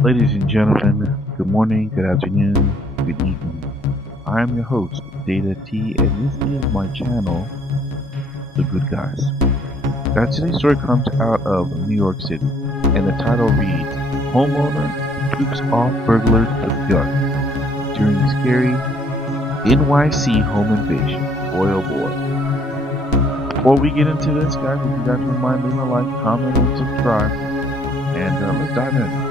Ladies and gentlemen, good morning, good afternoon, good evening. I am your host, Data T, and this is my channel, The Good Guys. Now, today's story comes out of New York City, and the title reads, Homeowner Shoots Off Burglars with Gun During Scary NYC Home Invasion. Boy oh boy. Before we get into this, guys, if you guys wouldn't mind leaving a like, comment, and subscribe, and let's dive in.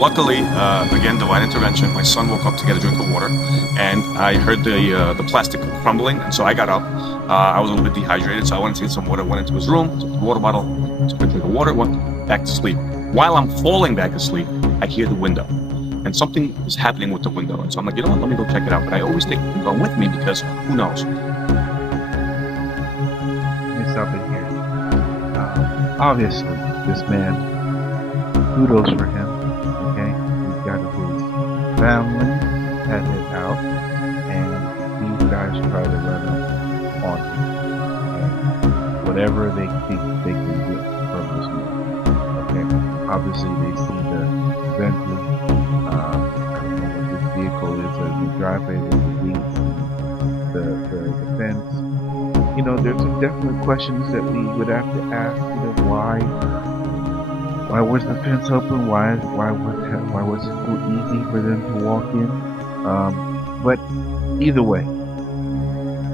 Luckily, again, divine intervention. My son woke up to get a drink of water, and I heard the plastic crumbling, and so I got up. I was a little bit dehydrated, so I wanted to get some water. Went into his room, took the water bottle, took a drink of water, went back to sleep. While I'm falling back asleep, I hear the window, and something is happening with the window. And so I'm like, you know what? Let me go check it out. But I always take the window with me because who knows? Let me stop it here. Obviously, this man, kudos for him. Okay, he's got his family had it out, and these guys try to run up on him. And whatever they think they can get from this man. Okay, obviously they see the Bentley. I don't know what this vehicle is, the driveway with the gates, the fence. You know, there's some definite questions that we would have to ask. You know, why was the fence open? Why was it so easy for them to walk in? But either way,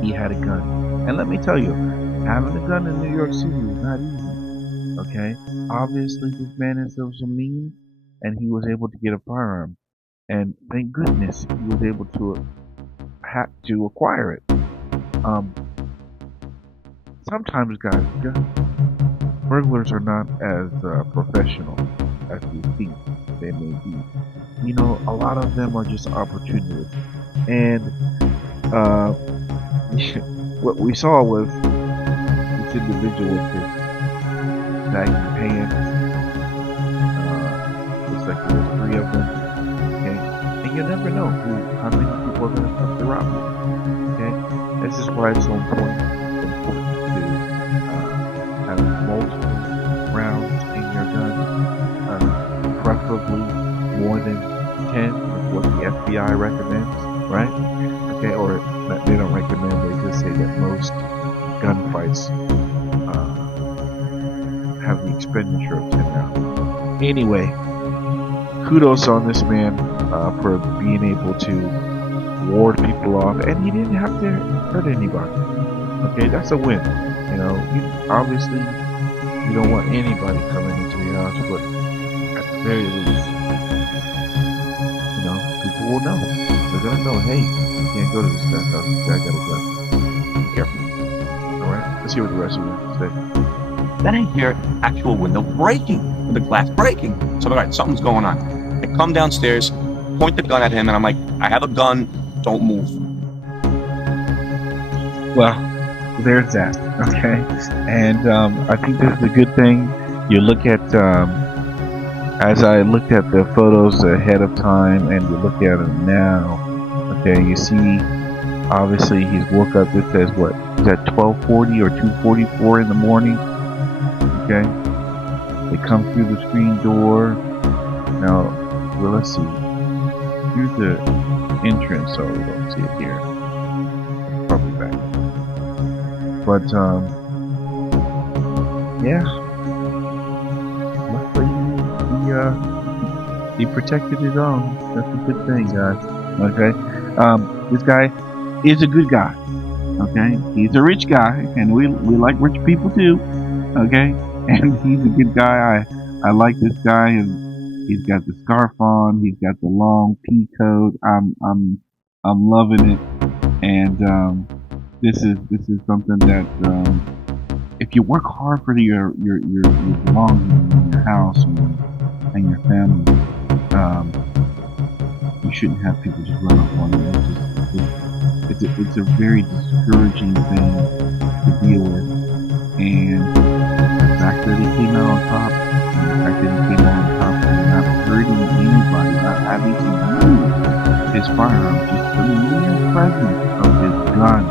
he had a gun, and let me tell you, having a gun in New York City is not easy. Okay, obviously this man is of some means, and he was able to get a firearm, and thank goodness he was able to acquire it. Sometimes, guys, burglars are not as professional as we think they may be. You know, a lot of them are just opportunists. And what we saw was this individual with his baggy pants. Looks like there was three of them. Okay? And you never know how many people are going to come to rob you. Okay? This is why it's so important to have multiple rounds in your gun, preferably more than 10 is what the FBI recommends, right? Okay, or they don't recommend, they just say that most gunfights have the expenditure of 10 rounds. Anyway, kudos on this man for being able to ward people off, and he didn't have to hurt anybody. Okay, that's a win. You know, obviously you don't want anybody coming into your house, but at the very least, you know, people will know. They're gonna know, hey, you can't go to this guy's house. This guy got a gun. Be careful. Alright, let's hear what the rest of you say. Then I hear actual window breaking, the glass breaking. So I'm like, all right, something's going on. I come downstairs, point the gun at him, and I'm like, I have a gun, don't move. Well, there's that, okay? And I think this is a good thing. You look at, as I looked at the photos ahead of time and you look at them now, okay, you see, obviously he's woke up, it says what, is that 12:40 or 2:44 in the morning, okay? They come through the screen door. Now, well, let's see. Here's the entrance, so we don't see it here. Probably back. But, yeah. Luckily, he protected his own. That's a good thing, guys. Okay? This guy is a good guy. Okay? He's a rich guy, and we like rich people too. Okay? And he's a good guy. I like this guy, and he's got the scarf on. He's got the long pea coat. I'm loving it. And This is something that if you work hard for your belongings and your house and your family, you shouldn't have people just run up on you. It's a very discouraging thing to deal with, and the fact that he came out on top, and the fact that he came out on top and not hurting anybody, not having to use his firearm, just the mere presence of his gun